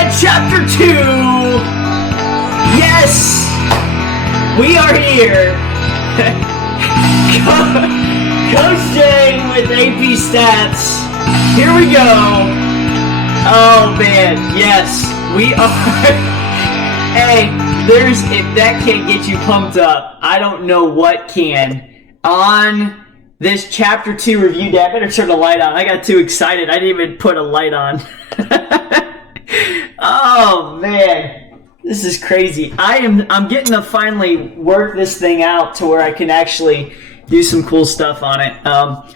at chapter 2. Yes, we are here. Coach J with AP Stats. Here we go. Oh man, yes, we are. Hey, if that can't get you pumped up, I don't know what can. On this chapter 2 review day, I better turn the light on. I got too excited. I didn't even put a light on. Oh man, this is crazy. I'm getting to finally work this thing out to where I can actually do some cool stuff on it.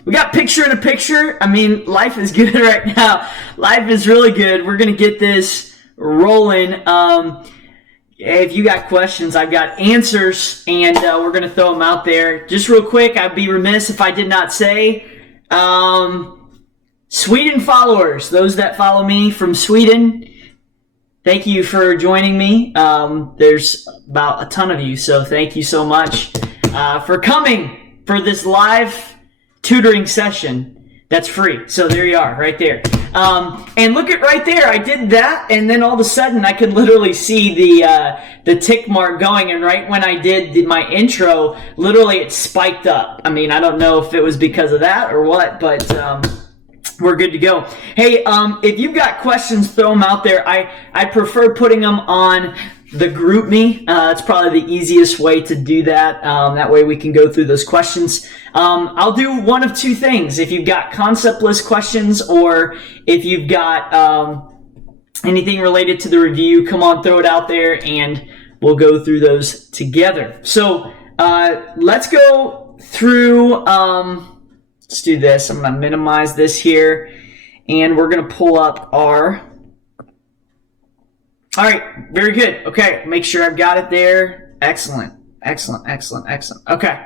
We got picture in a picture. I mean, life is good right now. Life is really good. We're gonna get this rolling. If you got questions, I've got answers, and we're going to throw them out there. Just real quick, I'd be remiss if I did not say, Sweden followers, those that follow me from Sweden, thank you for joining me. There's about a ton of you, so thank you so much for coming for this live tutoring session. That's free. So there you are, right there. And look at right there. I did that, and then all of a sudden I could literally see the tick mark going. And right when I did my intro, literally it spiked up. I mean, I don't know if it was because of that or what, but we're good to go. Hey, if you've got questions, throw them out there. I prefer putting them on the group me. It's probably the easiest way to do that. That way we can go through those questions. I'll do one of two things. If you've got concept list questions, or if you've got anything related to the review, come on, throw it out there and we'll go through those together. So let's go through, let's do this. I'm going to minimize this here, and we're going to pull up our... All right, very good. Okay, make sure I've got it there. Excellent. Okay.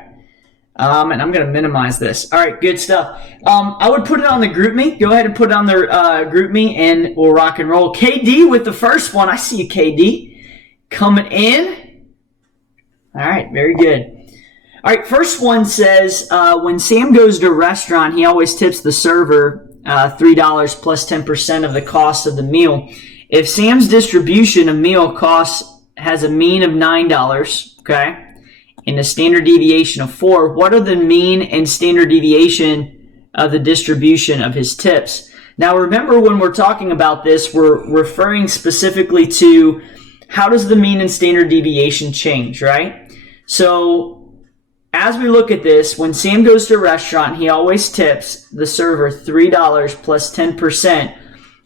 And I'm going to minimize this. All right, good stuff. I would put it on the group me. Go ahead and put it on the group me, and we'll rock and roll. KD with the first one. I see you, KD, coming in. All right, very good. All right, first one says, when Sam goes to a restaurant, he always tips the server $3 plus 10% of the cost of the meal. If Sam's distribution of meal costs has a mean of $9, okay, and a standard deviation of 4, what are the mean and standard deviation of the distribution of his tips? Now remember, when we're talking about this, we're referring specifically to how does the mean and standard deviation change, right? So as we look at this, when Sam goes to a restaurant, he always tips the server $3 plus 10%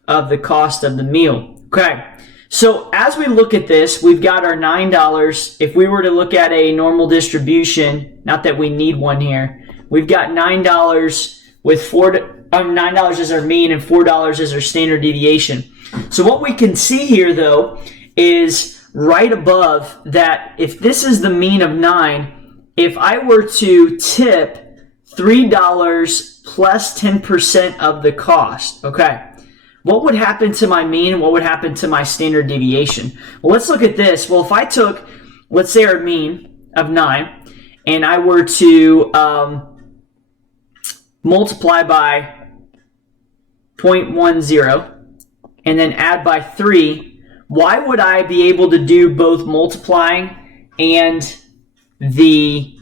of the cost of the meal. Okay, so as we look at this, we've got our $9. If we were to look at a normal distribution, not that we need one here, we've got $9 with $9 as our mean and $4 as our standard deviation. So what we can see here, though, is right above that, if this is the mean of 9, if I were to tip $3 plus 10% of the cost, okay, what would happen to my mean and what would happen to my standard deviation? Well, let's look at this. Well, if I took, let's say, our mean of 9, and I were to multiply by 0.10 and then add by 3, why would I be able to do both multiplying and the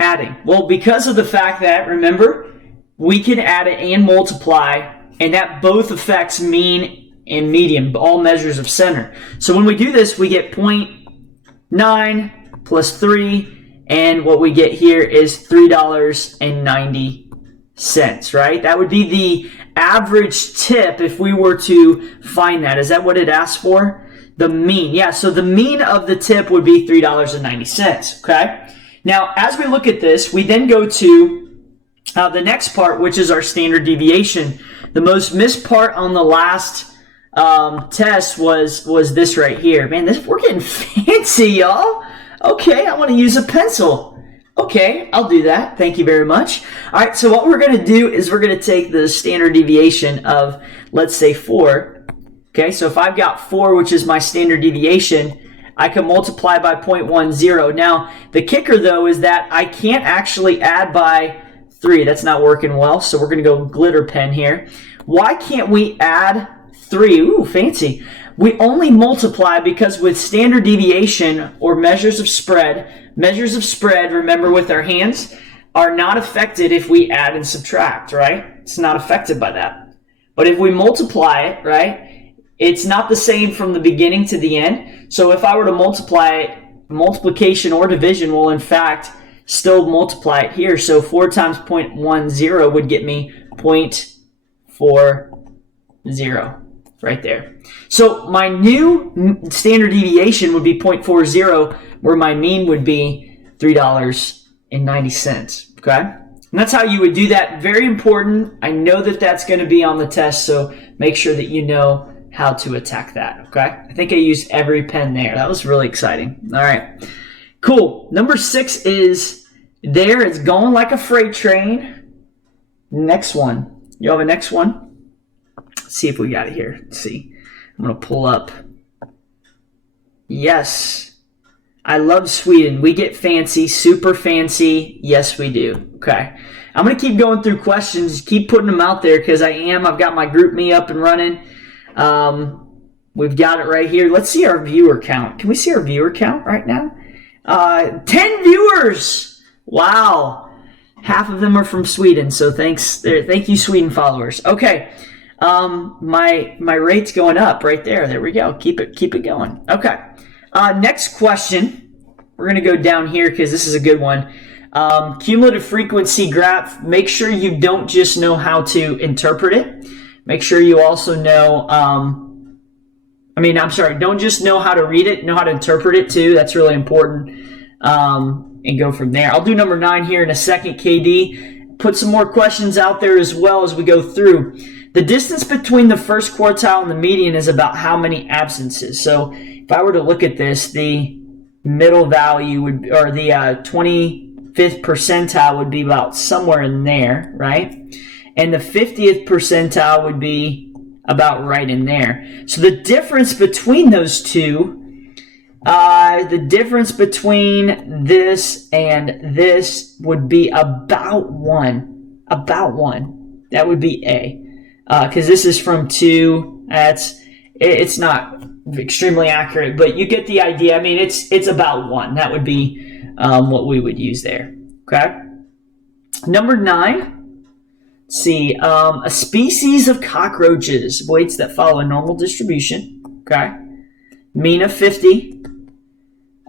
adding? Well, because of the fact that, remember, we can add it and multiply, and that both affects mean and median, all measures of center. So when we do this, we get 0.9 plus 3, and what we get here is $3.90, right? That would be the average tip if we were to find that. Is that what it asked for? The mean. Yeah, so the mean of the tip would be $3.90, okay? Now, as we look at this, we then go to the next part, which is our standard deviation. The most missed part on the last test was this right here. Man, we're getting fancy, y'all. Okay, I want to use a pencil. Okay, I'll do that. Thank you very much. All right, so what we're going to do is we're going to take the standard deviation of, let's say, 4. Okay, so if I've got 4, which is my standard deviation, I can multiply by 0.10. Now, the kicker, though, is that I can't actually add by 3. That's not working well, so we're going to go glitter pen here. Why can't we add 3? Ooh, fancy. we only multiply because with standard deviation or measures of spread, remember with our hands, are not affected if we add and subtract, right? It's not affected by that. But if we multiply it, right, it's not the same from the beginning to the end. So if I were to multiply it, multiplication or division will in fact still multiply it here. So 4 times 0.10 would get me 0.40 right there. So my new standard deviation would be 0.40, where my mean would be $3.90. Okay? And that's how you would do that. Very important. I know that that's going to be on the test, so make sure that you know how to attack that. Okay? I think I used every pen there. That was really exciting. All right. Cool. Number 6 is there. It's going like a freight train. Next one. You have a next one? Let's see if we got it here. Let's see. I'm going to pull up. Yes. I love Sweden. We get fancy, super fancy. Yes, we do. Okay. I'm going to keep going through questions. Keep putting them out there because I've got my GroupMe up and running. We've got it right here. Let's see our viewer count. Can we see our viewer count right now? 10 viewers. Wow. Half of them are from Sweden. So thank you, Sweden followers. Okay. My rate's going up right there. There we go. Keep it going. Okay. Next question. We're going to go down here because this is a good one. Cumulative frequency graph. Make sure you don't just know how to interpret it. Make sure you also know, don't just know how to read it, know how to interpret it too. That's really important. And go from there. I'll do number 9 here in a second, KD. Put some more questions out there as well as we go through. The distance between the first quartile and the median is about how many absences. So if I were to look at this, the middle value would, or the 25th percentile would be about somewhere in there, right? And the 50th percentile would be about right in there. So the difference between those two, the difference between this and this would be about 1. About 1. That would be A. Because this is from 2. It's not extremely accurate, but you get the idea. I mean, it's about 1. That would be what we would use there. Okay. Number 9. Let's see. A species of cockroaches, weights that follow a normal distribution. Okay. Mean of 50.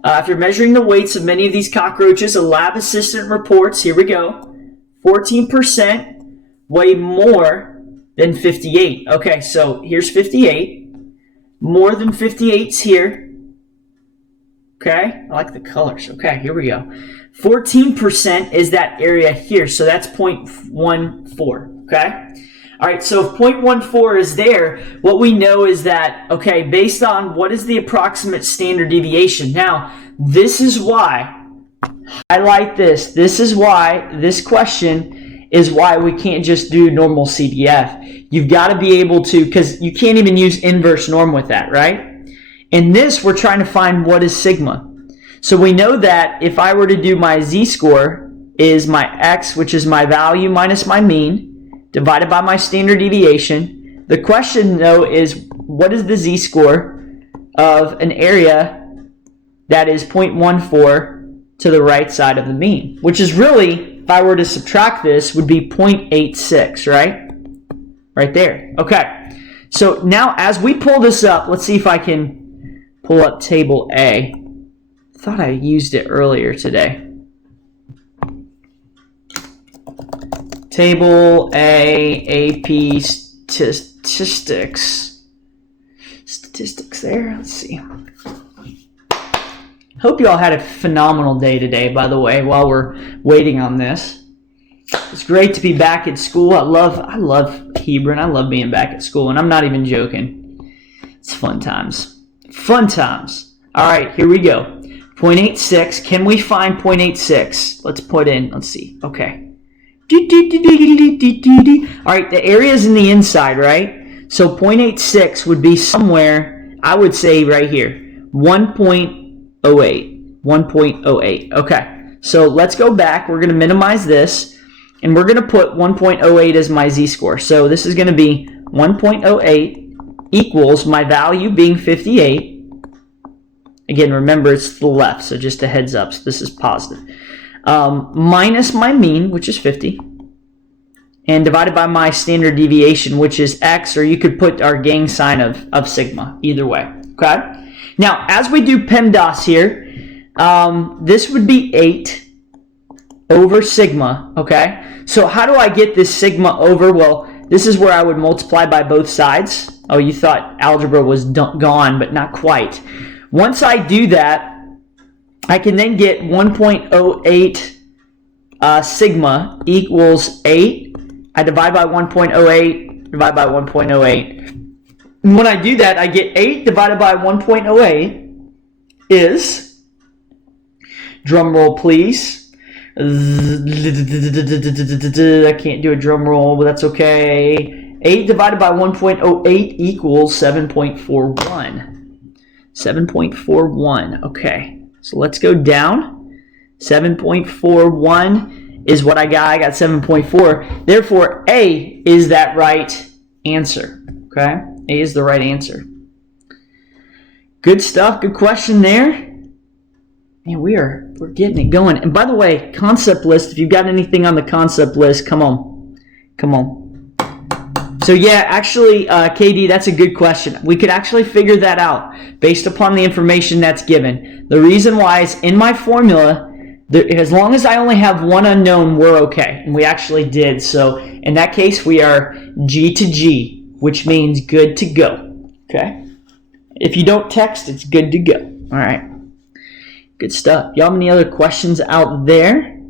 After measuring the weights of many of these cockroaches, a lab assistant reports, here we go, 14% weigh more than 58. Okay, so here's 58. More than 58's here. Okay, I like the colors. Okay, here we go. 14% is that area here, so that's 0.14. Okay? All right, so if 0.14 is there, what we know is that, okay, based on what is the approximate standard deviation. Now, this is why, highlight this. This is why this question is why we can't just do normal CDF. You've got to be able to, because you can't even use inverse norm with that, right? In this, we're trying to find what is sigma. So we know that if I were to do my z-score is my x, which is my value minus my mean, divided by my standard deviation. The question, though, is what is the z-score of an area that is 0.14 to the right side of the mean? Which is really, if I were to subtract this, would be 0.86, right? Right there. Okay. So now as we pull this up, let's see if I can pull up table A. I thought I used it earlier today. Table A, AP statistics. Statistics there. Let's see. Hope you all had a phenomenal day today, by the way, while we're waiting on this. It's great to be back at school. I love Hebron. I love being back at school, and I'm not even joking. It's fun times. Fun times. All right, here we go. 0.86. Can we find 0.86? Let's put in. Let's see. Okay. All right, the area is in the inside, right? So 0.86 would be somewhere, I would say right here, 1.08. 1.08. Okay, so let's go back. We're going to minimize this, and we're going to put 1.08 as my z-score. So this is going to be 1.08 equals my value being 58. Again, remember it's to the left, so just a heads up. So this is positive. Minus my mean, which is 50. And divided by my standard deviation, which is x, or you could put our gang sign of sigma, either way, okay? Now, as we do PEMDAS here, this would be 8 over sigma, okay? So how do I get this sigma over? Well, this is where I would multiply by both sides. Oh, you thought algebra was gone, but not quite. Once I do that, I can then get 1.08 sigma equals 8. I divide by 1.08, divide by 1.08. When I do that, I get 8 divided by 1.08 is, drum roll please, I can't do a drum roll, but that's okay. 8 divided by 1.08 equals 7.41. 7.41, okay. So let's go down. 7.41 is what I got. I got 7.4. Therefore, A is that right answer. Okay? A is the right answer. Good stuff. Good question there. Man, we're getting it going. And by the way, concept list, if you've got anything on the concept list, come on. Come on. So yeah, actually, KD, that's a good question. We could actually figure that out based upon the information that's given. The reason why is in my formula, as long as I only have one unknown, we're okay. And we actually did. So in that case, we are G to G, which means good to go. Okay? If you don't text, it's good to go. All right. Good stuff. Y'all have any other questions out there?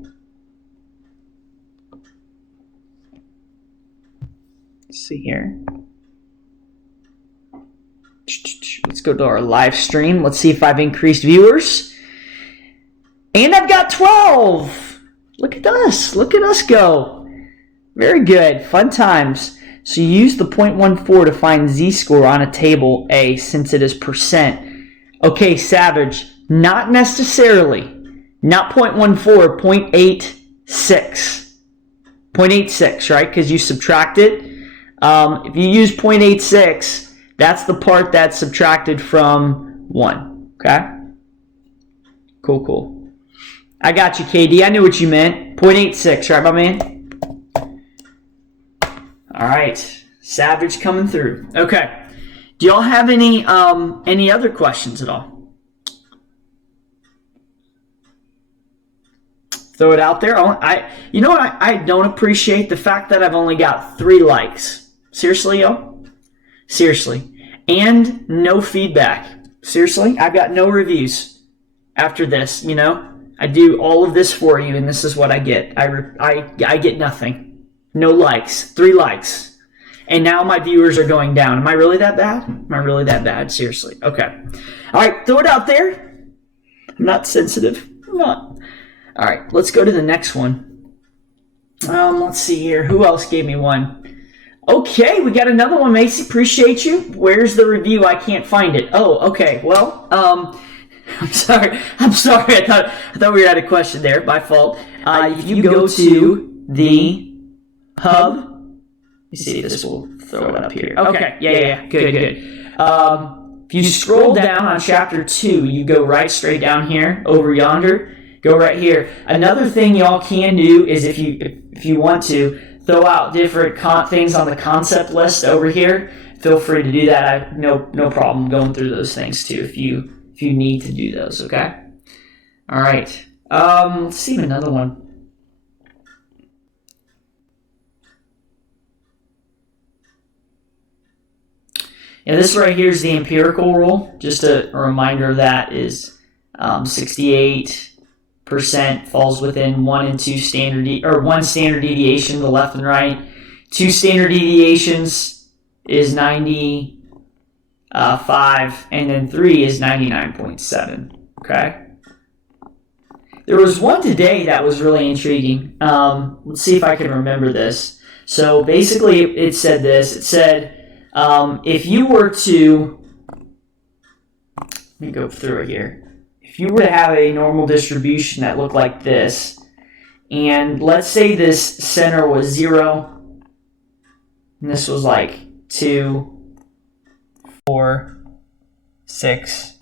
Let's see here. Let's go to our live stream. Let's see if I've increased viewers. And I've got 12. Look at us. Look at us go. Very good. Fun times. So you use the 0.14 to find z-score on a table A since it is percent. Okay, Savage. Not necessarily. Not 0.14, 0.86. 0.86, right? Because you subtract it. If you use 0.86, that's the part that's subtracted from 1. Okay? Cool, cool. I got you, KD. I knew what you meant. 0.86, right, my man? All right. Savage coming through. Okay. Do y'all have any other questions at all? Throw it out there. You know what? I don't appreciate the fact that I've only got 3 likes. Seriously, yo? Seriously. And no feedback. Seriously? I've got no reviews after this, you know? I do all of this for you, and this is what I get. I get nothing. No likes. 3 likes. And now my viewers are going down. Am I really that bad? Am I really that bad? Seriously. Okay. All right. Throw it out there. I'm not sensitive. I'm not. All right. Let's go to the next one. Let's see here. Who else gave me one? Okay. We got another one, Macy. Appreciate you. Where's the review? I can't find it. Oh, okay. Well, I'm sorry. I thought we had a question there. My fault. If you go to the hub, let me see if this will throw it up here. Okay. Yeah. Good. If you scroll down on chapter 2, you go right straight down here, over yonder. Go right here. Another thing y'all can do is if you want to throw out different things on the concept list over here, feel free to do that. I have no problem going through those things too if you need to do those, okay? All right. Let's see another one. Yeah, this right here is the empirical rule. Just a reminder of that is 68% falls within 1 and 2 1 standard deviation to the left and right. 2 standard deviations is 95, and then 3 is 99.7. Okay. There was one today that was really intriguing. Let's see if I can remember this. So basically, it said this. It said if you were to, let me go through it here. If you were to have a normal distribution that looked like this, and let's say this center was 0, and this was like 2, 4, 6,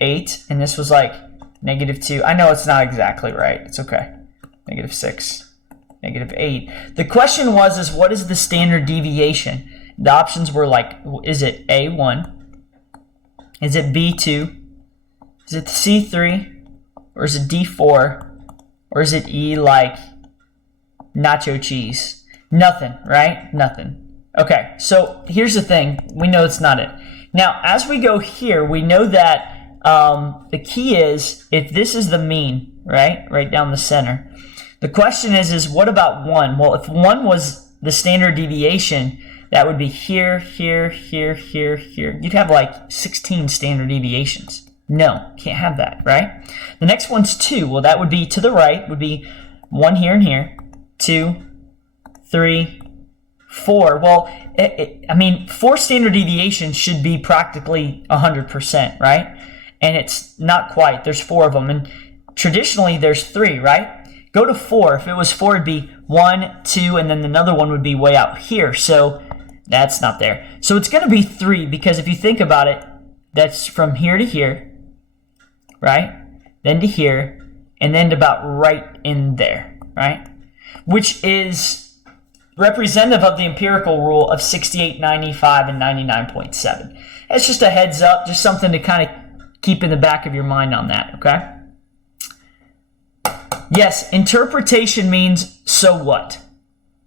8, and this was like -2. I know it's not exactly right. It's okay. -6, -8. The question was what is the standard deviation? The options were like, is it A1? Is it B2? Is it C3? Or is it D4? Or is it E like nacho cheese? Nothing, right? Nothing. Okay, so here's the thing. We know it's not it. Now, as we go here, we know that the key is if this is the mean, right? Right down the center. The question is what about 1? Well, if 1 was the standard deviation, that would be here, here, here, here, here. You'd have like 16 standard deviations. No, can't have that, right? The next one's 2. Well, that would be to the right, would be 1 here and here, 2, 3, 4. Well, I mean, 4 standard deviations should be practically 100%, right? And it's not quite. There's 4 of them. And traditionally, there's 3, right? Go to 4. If it was 4, it'd be 1, 2, and then another one would be way out here. So that's not there. So it's going to be 3 because if you think about it, that's from here to here, right? Then to here, and then to about right in there, right? Which is representative of the empirical rule of 68, 95, and 99.7. It's just a heads up, just something to kind of keep in the back of your mind on that, okay? Yes, interpretation means so what?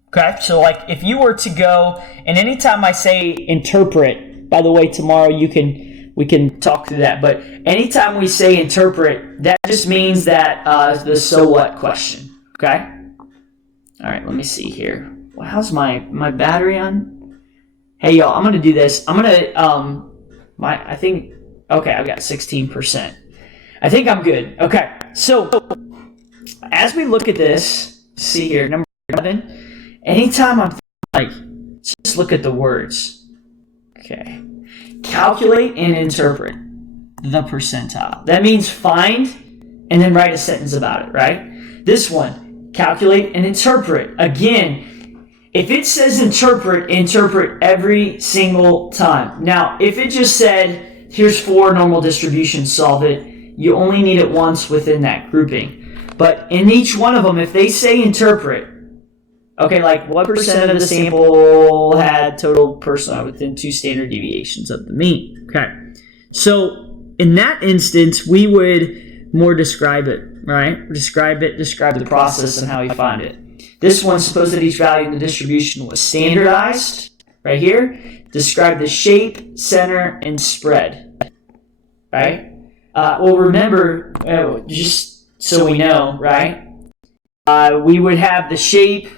Okay, so like if you were to go, and anytime I say interpret, by the way, tomorrow we can talk through that, but anytime we say interpret, that just means that the so what question, okay? All right, let me see here. Well, how's my battery on? Hey, y'all, I'm going to do this. I'm going to, I think, okay, I've got 16%. I think I'm good. Okay, so as we look at this, see here, number 11, anytime I'm like, just look at the words. Okay. Calculate and interpret the percentile. That means find and then write a sentence about it, right? This one, calculate and interpret. Again, if it says interpret every single time. Now, if it just said, here's 4 normal distributions, solve it, you only need it once within that grouping. But in each one of them, if they say interpret, okay, like what percent of the sample had total percentile within 2 standard deviations of the mean? Okay, so in that instance, we would more describe it, right? Describe the process and how we find it. This one, suppose that each value in the distribution was standardized, right here. Describe the shape, center, and spread, right? Well, remember, just so we know, right? We would have the shape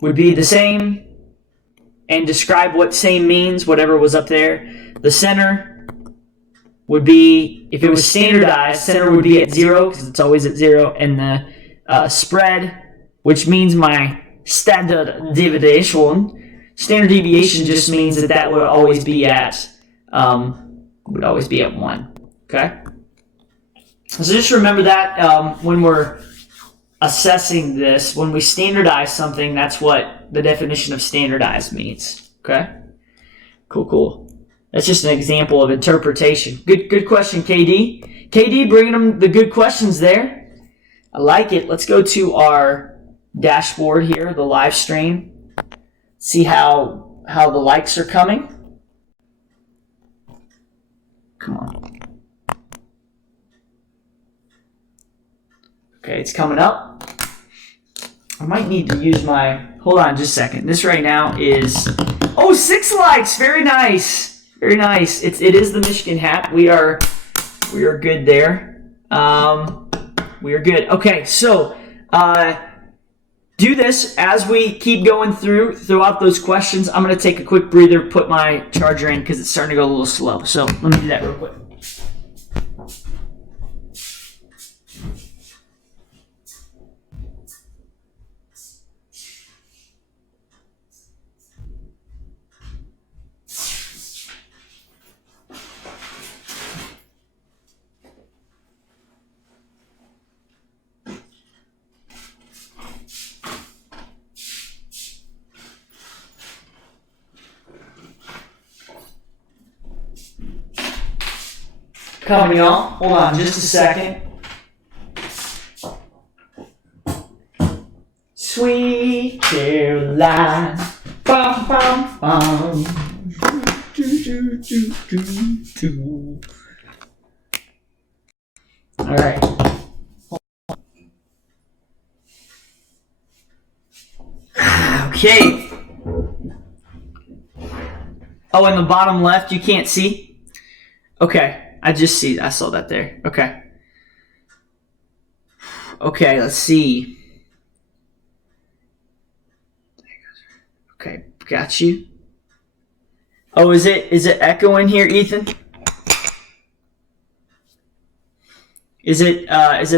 would be the same and describe what same means, whatever was up there. The center would be, if it was standardized, center would be at 0 because it's always at 0. And the spread, which means my standard deviation. Standard deviation just means that would always be at 1. Okay? So just remember that when we're assessing this, when we standardize something, that's what the definition of standardized means. Okay? Cool. That's just an example of interpretation. Good question, KD. KD bringing them the good questions there. I like it. Let's go to our dashboard here, the live stream. See how the likes are coming. Come on. Okay, it's coming up. I might need to use hold on just a second. This right now is, 6 likes. Very nice. Very nice. It is the Michigan hat. We are good there. We are good. Okay, so do this as we keep going throughout those questions. I'm going to take a quick breather, put my charger in because it's starting to go a little slow. So let me do that real quick. coming on. Hold on just a second. Sweet Caroline. Bum, bum, bum. All right. Okay. Oh, in the bottom left, you can't see? Okay. I saw that there. Okay. Okay, let's see. Okay, got you. Oh, is it echoing here, Ethan? Is it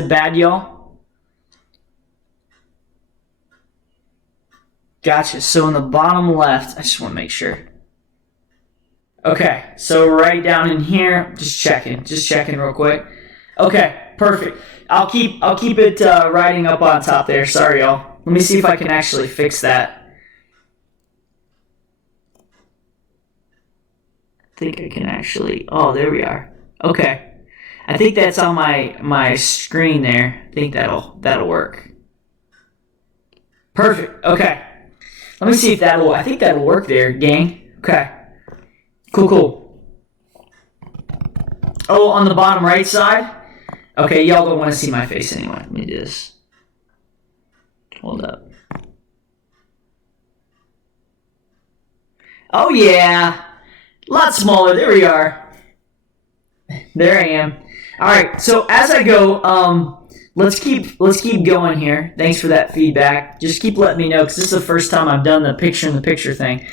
bad, y'all? Gotcha. So in the bottom left, I just want to make sure. Okay, so right down in here, just checking real quick. Okay, perfect. I'll keep it riding up on top there. Sorry, y'all. Let me see if I can actually fix that. I think I can actually. Oh, there we are. Okay. I think that's on my screen there. I think that'll work. Perfect. Okay. Let me see if I think that'll work there, gang. Okay. Cool. Oh, on the bottom right side? Okay, y'all don't want to see my face anyway. Let me do this. Hold up. Oh yeah. A lot smaller. There we are. There I am. All right. So as I go, let's keep going here. Thanks for that feedback. Just keep letting me know because this is the first time I've done the picture-in-the-picture thing.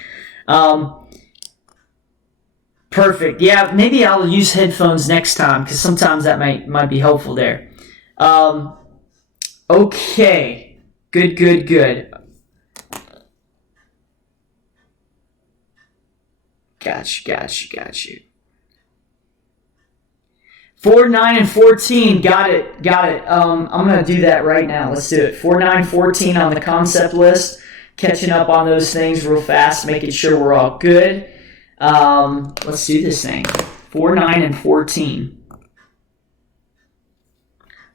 Perfect. Yeah, maybe I'll use headphones next time because sometimes that might be helpful there. Okay. Good. Got you. 4, 9, and 14. Got it. I'm going to do that right now. Let's do it. 4, 9, 14 on the concept list. Catching up on those things real fast, making sure we're all good. Let's do this thing. 4, 9, and 14.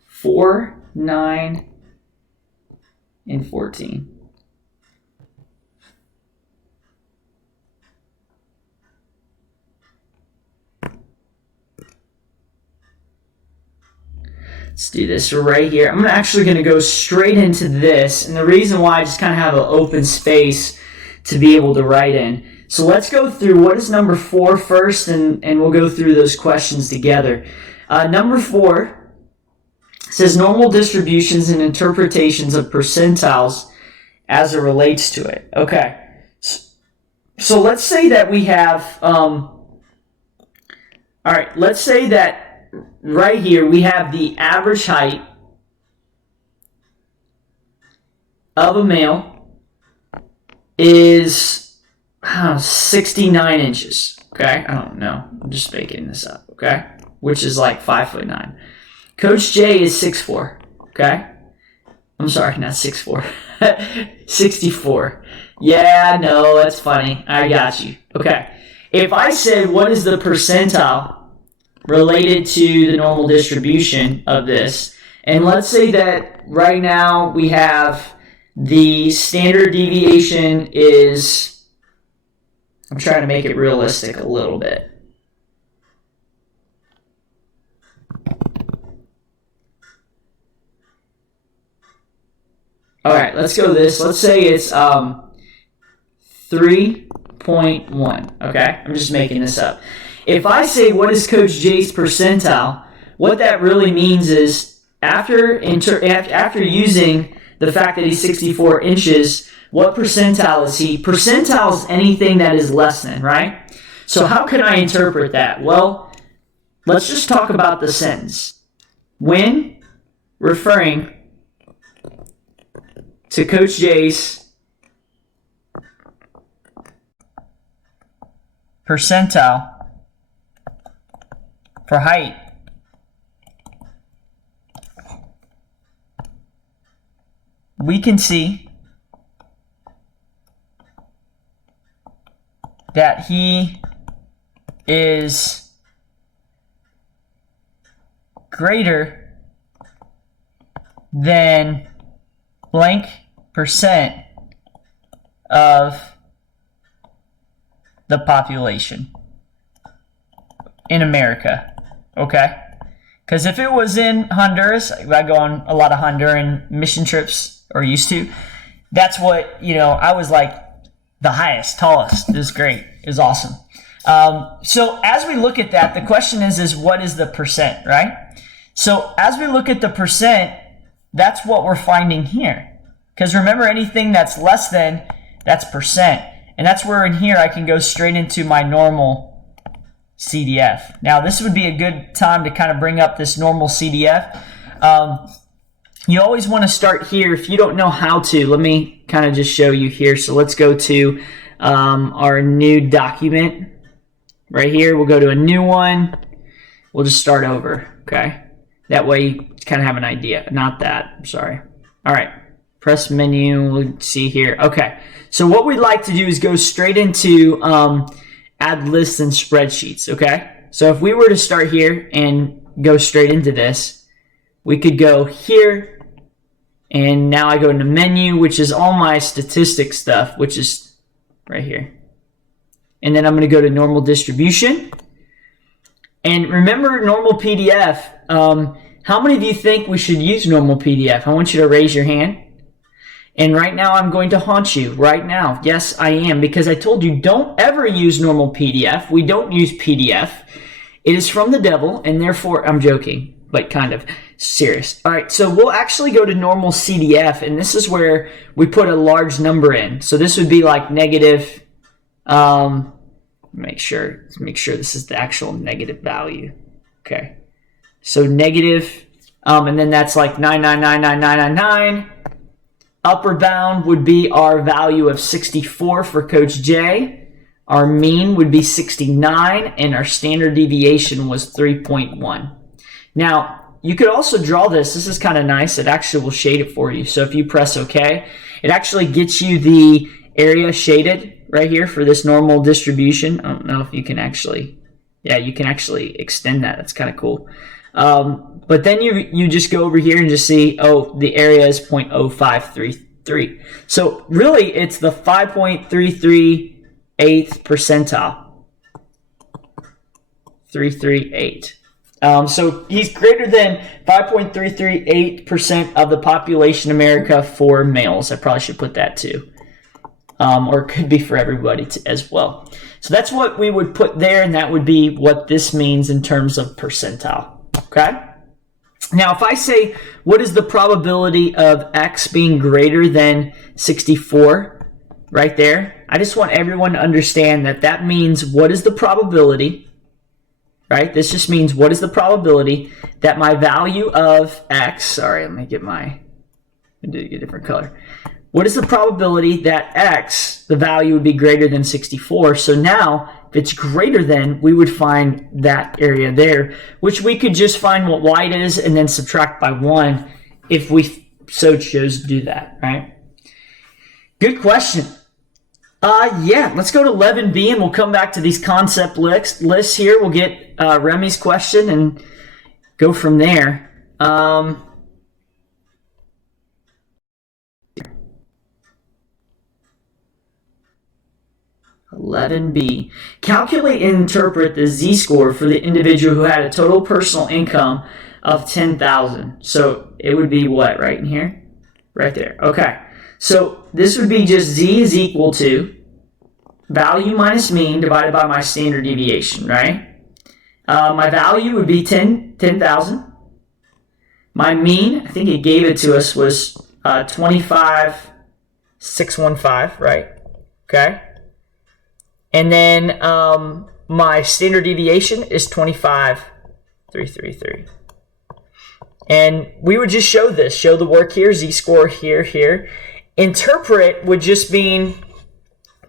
4, 9, and 14. Let's do this right here. I'm actually going to go straight into this. And the reason why I just kind of have an open space to be able to write in. So let's go through what is number 4 first, and we'll go through those questions together. Number 4 says normal distributions and interpretations of percentiles as it relates to it. Okay. So let's say that we have, all right, let's say that right here we have the average height of a male is 69 inches. Okay, I don't know. I'm just making this up. Okay, which is like 5'9". Coach J is 6'4". Okay, I'm sorry, not 6'4". 64. Yeah, no, that's funny. I got you. Okay, if I said what is the percentile related to the normal distribution of this, and let's say that right now we have the standard deviation is, I'm trying to make it realistic a little bit. All right, let's go this. Let's say it's 3.1. Okay, I'm just making this up. If I say what is Coach J's percentile, what that really means is after using the fact that he's 64 inches, what percentile is he? Percentile is anything that is less than, right? So how can I interpret that? Well, let's just talk about the sentence. When referring to Coach J's percentile for height, we can see that he is greater than blank percent of the population in America, okay? Because if it was in Honduras, I go on a lot of Honduran mission trips, or used to, that's what, you know, I was like the highest, tallest. It was great. It was awesome. So as we look at that, the question is what is the percent, right? So as we look at the percent, that's what we're finding here. Because remember, anything that's less than, that's percent. And that's where in here I can go straight into my normal CDF. Now this would be a good time to kind of bring up this normal CDF. You always want to start here. If you don't know how to, let me kind of just show you here. So let's go to our new document right here. We'll go to a new one. We'll just start over, okay? That way you kind of have an idea. Not that, I'm sorry. All right, press menu, we'll see here. Okay, so what we'd like to do is go straight into add lists and spreadsheets, okay? So if we were to start here and go straight into this, we could go here, and now I go into menu, which is all my statistics stuff, which is right here. And then I'm going to go to normal distribution. And remember normal PDF. How many of you think we should use normal PDF? I want you to raise your hand. And right now I'm going to haunt you right now. Yes, I am, because I told you don't ever use normal PDF. We don't use PDF. It is from the devil, and therefore, I'm joking, but kind of serious. All right, so we'll actually go to normal CDF, and this is where we put a large number in. So this would be like negative, make sure this is the actual negative value. Okay, so negative, and then that's like 9999999. Upper bound would be our value of 64 for Coach J. Our mean would be 69, and our standard deviation was 3.1. Now, you could also draw this. This is kind of nice. It actually will shade it for you. So if you press OK, it actually gets you the area shaded right here for this normal distribution. I don't know if you can actually, yeah, you can actually extend that. That's kind of cool. But then you just go over here and just see, oh, the area is 0.0533. So really, it's the 5.338th percentile. 338. So he's greater than 5.338% of the population in America for males. I probably should put that too. Or it could be for everybody as well. So that's what we would put there, and that would be what this means in terms of percentile. Okay? Now, if I say, what is the probability of X being greater than 64 right there? I just want everyone to understand that that means what is the probability, right? This just means what is the probability that my value of X, sorry, let me get a different color. What is the probability that X, the value would be greater than 64? So now, if it's greater than, we would find that area there, which we could just find what Y is and then subtract by 1 if we so chose to do that, right? Good question. Yeah, let's go to 11B and we'll come back to these concept lists here. We'll get Remy's question and go from there. 11B. Calculate and interpret the z-score for the individual who had a total personal income of 10,000. So it would be what right in here? Right there. Okay. So this would be just z is equal to value minus mean divided by my standard deviation, right? My value would be 10,000. My mean, I think it gave it to us, was 25,615, right? Okay. And then my standard deviation is 25,333. And we would just show this, show the work here, z-score here, here. Interpret would just mean,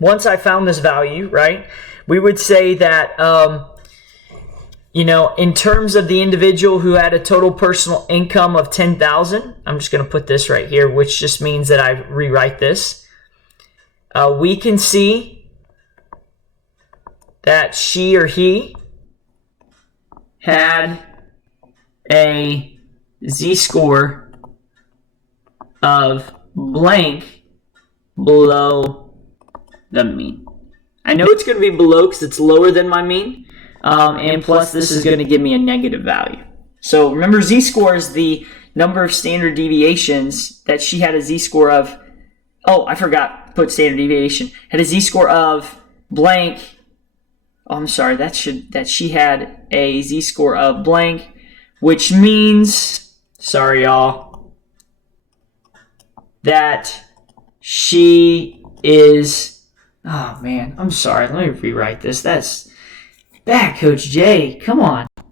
once I found this value, right, we would say that, you know, in terms of the individual who had a total personal income of 10,000, I'm just going to put this right here, which just means that I rewrite this. We can see that she or he had a z-score of blank below the mean. I know it's going to be below because it's lower than my mean, and plus this is going to give me a negative value. So remember, z-score is the number of standard deviations that she had a z-score of. Oh, I forgot to put standard deviation. Had a z-score of blank. Oh, I'm sorry. That she had a z-score of blank, which means, sorry y'all, that she is. Oh man, I'm sorry. Let me rewrite this. That's bad, Coach Jay. Come on. All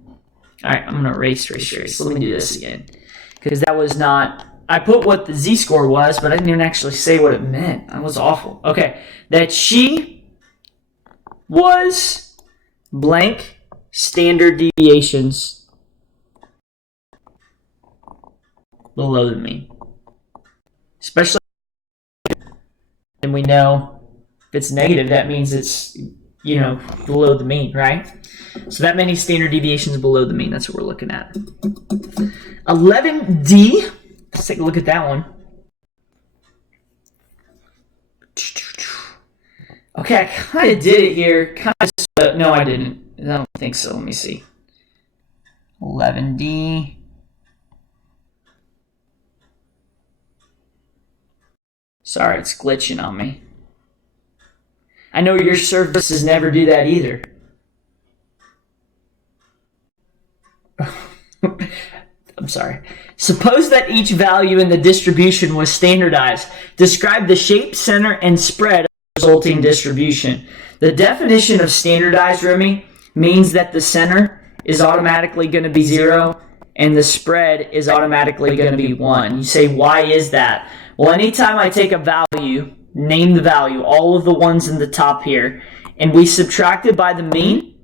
right, I'm gonna erase. So let me do this again, because that was not. I put what the z-score was, but I didn't even actually say what it meant. That was awful. Okay, that she was blank standard deviations below the mean. Especially, and we know if it's negative, that means it's, below the mean, right? So that many standard deviations below the mean. That's what we're looking at. 11D. Let's take a look at that one. Okay, I kind of did it here. No, I didn't. I don't think so. Let me see. 11D. Sorry, it's glitching on me. I know your services never do that either. I'm sorry. Suppose that each value in the distribution was standardized. Describe the shape, center, and spread of the resulting distribution. The definition of standardized, Remy, means that the center is automatically going to be 0 and the spread is automatically going to be 1. You say, why is that? Well, anytime I take a value, name the value, all of the ones in the top here, and we subtract it by the mean,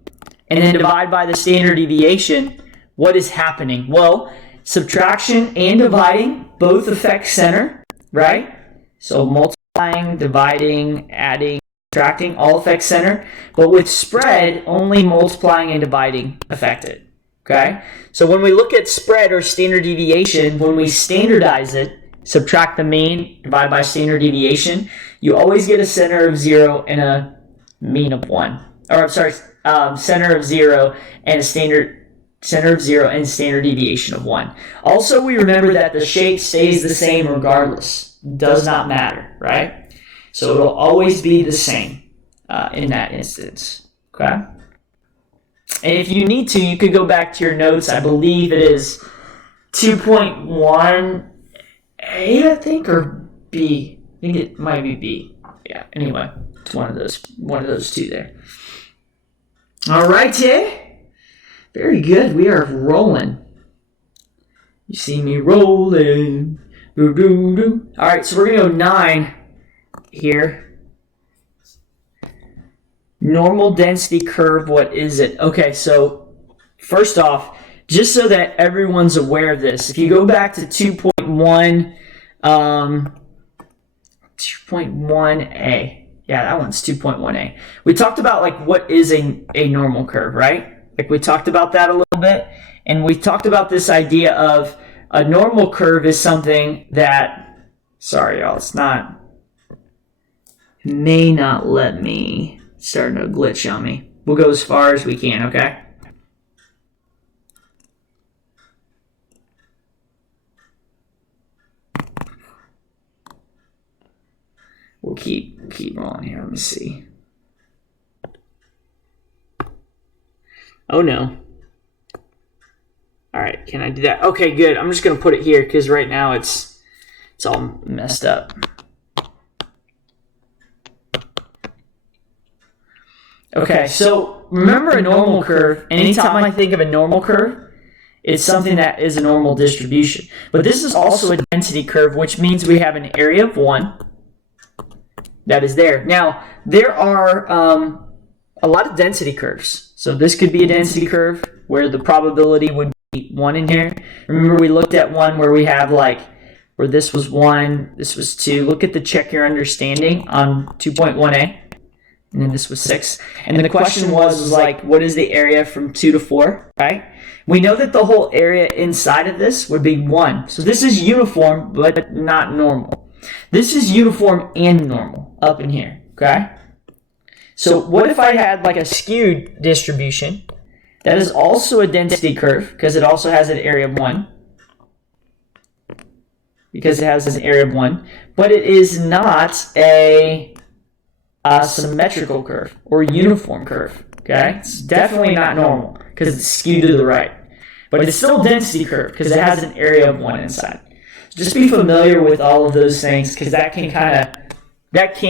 and then divide by the standard deviation, what is happening? Well, subtraction and dividing both affect center, right? So multiplying, dividing, adding, subtracting all affect center. But with spread, only multiplying and dividing affect it, okay? So when we look at spread or standard deviation, when we standardize it, subtract the mean, divide by standard deviation, you always get a center of 0 and a mean of 1. Or, I'm sorry, center of 0 and a center of 0 and standard deviation of 1. Also, we remember that the shape stays the same regardless. Does not matter, right? So it'll always be the same in that instance, okay? And if you need to, you could go back to your notes. I believe it is 2.1A, I think, or B. I think it might be B. Yeah, anyway, it's one of those two there. All righty. Very good. We are rolling. You see me rolling. Doo, doo, doo. All right, so we're going to go 9 here. Normal density curve, what is it? Okay, so first off, just so that everyone's aware of this, if you go back to 2.1A, yeah, that one's 2.1A. We talked about like what is a normal curve, right? Like we talked about that a little bit, and we talked about this idea of a normal curve is something that, sorry y'all, may not let me, it's starting to glitch on me. We'll go as far as we can, okay? We'll keep rolling here. Let me see. Oh no. All right, can I do that? Okay, good. I'm just gonna put it here because right now it's all messed up. Okay, so remember a normal curve. Anytime I think of a normal curve, it's something that is a normal distribution. But this is also a density curve, which means we have an area of 1 that is there. Now, there are a lot of density curves. So this could be a density curve where the probability would be 1 in here. Remember we looked at one where we have like, where this was 1, this was 2. Look at the check your understanding on 2.1A. and then this was 6. And the question was like, what is the area from 2 to 4, right? We know that the whole area inside of this would be 1. So this is uniform, but not normal. This is uniform and normal up in here, okay? So what if I had like a skewed distribution that is also a density curve, because it also has an area of 1. Because it has an area of 1, but it is not a symmetrical curve or uniform curve, okay? It's definitely not normal because it's skewed to the right, but it's still a density curve because it has an area of 1 inside. So just be familiar with all of those things because that can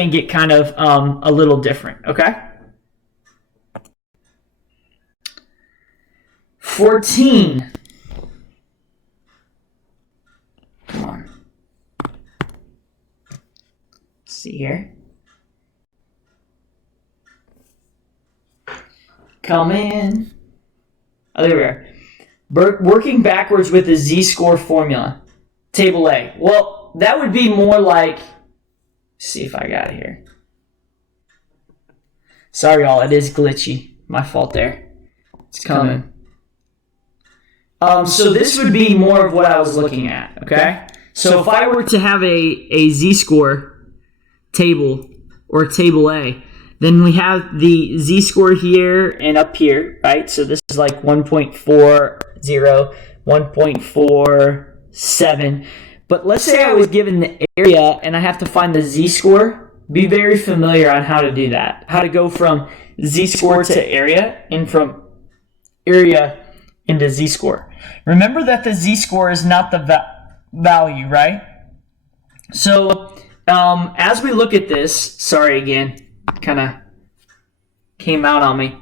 get kind of a little different, okay? 14. Come on. See here. Come in. Oh, there we are. Working backwards with the z-score formula. Table A. Well, that would be more like... see if I got it here. Sorry, y'all. It is glitchy. My fault there. It's coming. So this would be more of what I was looking at, okay? So if I were to have a z-score table or table A, then we have the z-score here and up here, right? So this is like 1.40, 1.47. But let's say I was given the area and I have to find the z-score. Be very familiar on how to do that. How to go from z-score to area and from area into z-score. Remember that the z-score is not the value, right? So as we look at this, sorry again, kind of came out on me.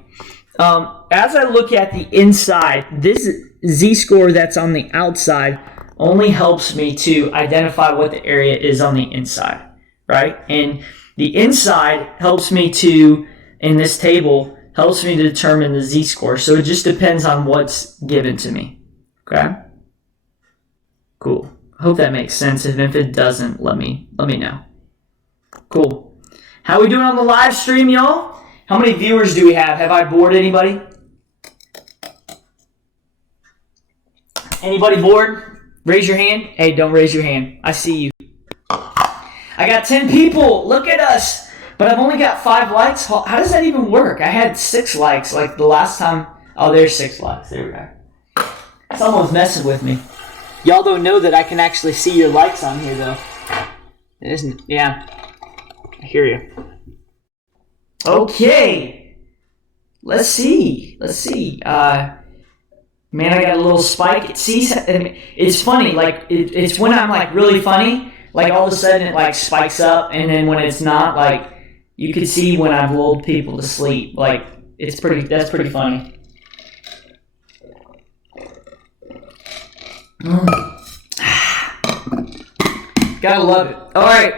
As I look at the inside, this z-score that's on the outside only helps me to identify what the area is on the inside, right? And the inside helps me to, in this table, helps me to determine the z-score. So it just depends on what's given to me, okay? Cool. I hope that makes sense. If it doesn't, let me know. Cool. How we doing on the live stream, y'all? How many viewers do we have? Have I bored anybody? Anybody bored? Raise your hand. Hey, don't raise your hand. I see you. I got 10 people. Look at us. But I've only got 5 likes. How does that even work? I had 6 likes like the last time. Oh, there's 6 likes. There we go. Someone's messing with me. Y'all don't know that I can actually see your likes on here, though. It isn't. Yeah. I hear you. Okay. Let's see. Man, I got a little spike. See, it's funny. Like it's when I'm like really funny. Like all of a sudden it like spikes up, and then when it's not, like you can see when I've lulled people to sleep. Like that's pretty funny. Gotta love it. All right.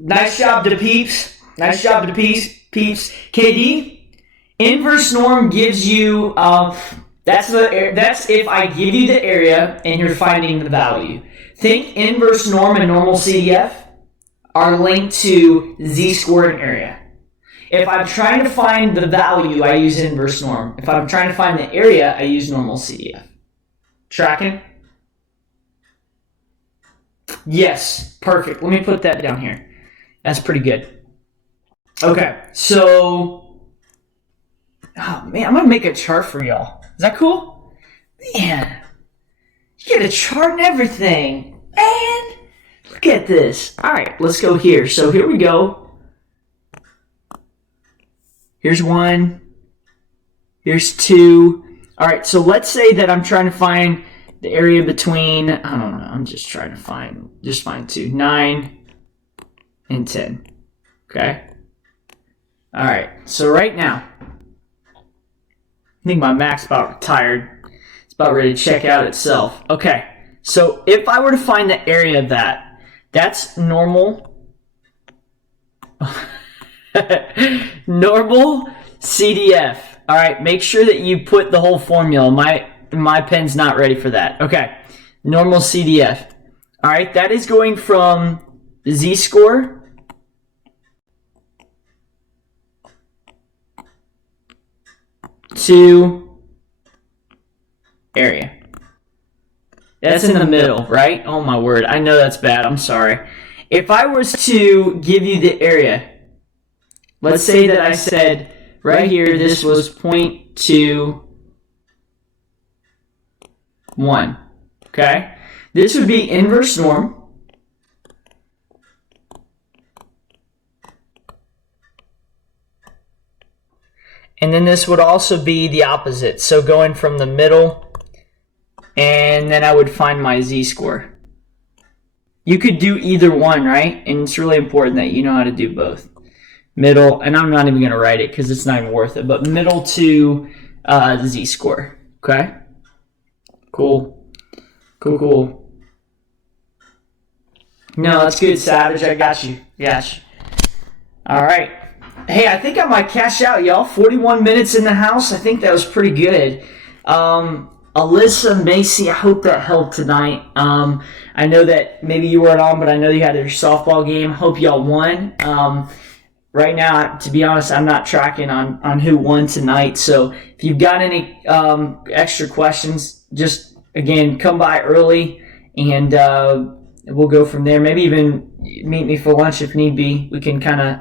Nice job to Peeps. Nice job to Peeps. KD, inverse norm gives you, that's if I give you the area and you're finding the value. Think inverse norm and normal CDF are linked to z-score and area. If I'm trying to find the value, I use inverse norm. If I'm trying to find the area, I use normal CDF. Tracking? Yes, perfect. Let me put that down here. That's pretty good. Okay, so... oh, man, I'm going to make a chart for y'all. Is that cool? Man, you get a chart and everything. Man, look at this. All right, let's go here. So here we go. Here's 1. Here's 2. All right, so let's say that I'm trying to find the area between, I don't know, I'm just trying to find 2. 9 and 10. Okay? All right, so right now, I think my Mac's about retired. It's about ready to check out itself. Okay, so if I were to find the area of that, that's normal. Normal CDF. All right, make sure that you put the whole formula. My pen's not ready for that. Okay, normal CDF. All right, that is going from z-score 2 area. That's in the middle, right? Oh my word, I know that's bad, I'm sorry. If I was to give you the area, let's say that I said right here this was 0.21, okay? This would be inverse norm. And then this would also be the opposite. So going from the middle, and then I would find my z-score. You could do either one, right? And it's really important that you know how to do both. Middle, and I'm not even going to write it because it's not even worth it, but middle to z-score, okay? Cool. Cool. No, that's good, Savage. I got you. Yes. All right. Hey, I think I might cash out, y'all. 41 minutes in the house. I think that was pretty good. Alyssa, Macy, I hope that helped tonight. I know that maybe you weren't on, but I know you had your softball game. Hope y'all won. Right now, to be honest, I'm not tracking on who won tonight. So if you've got any extra questions, just, again, come by early, and we'll go from there. Maybe even meet me for lunch if need be. We can kind of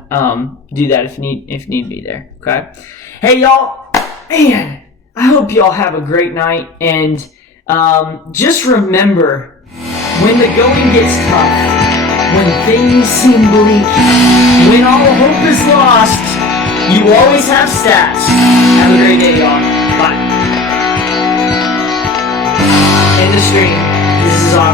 do that if need be there. Okay. Hey, y'all. Man. I hope y'all have a great night, and just remember, when the going gets tough, when things seem bleak, when all hope is lost, you always have stats. Have a great day, y'all. Bye. End the stream. This is on.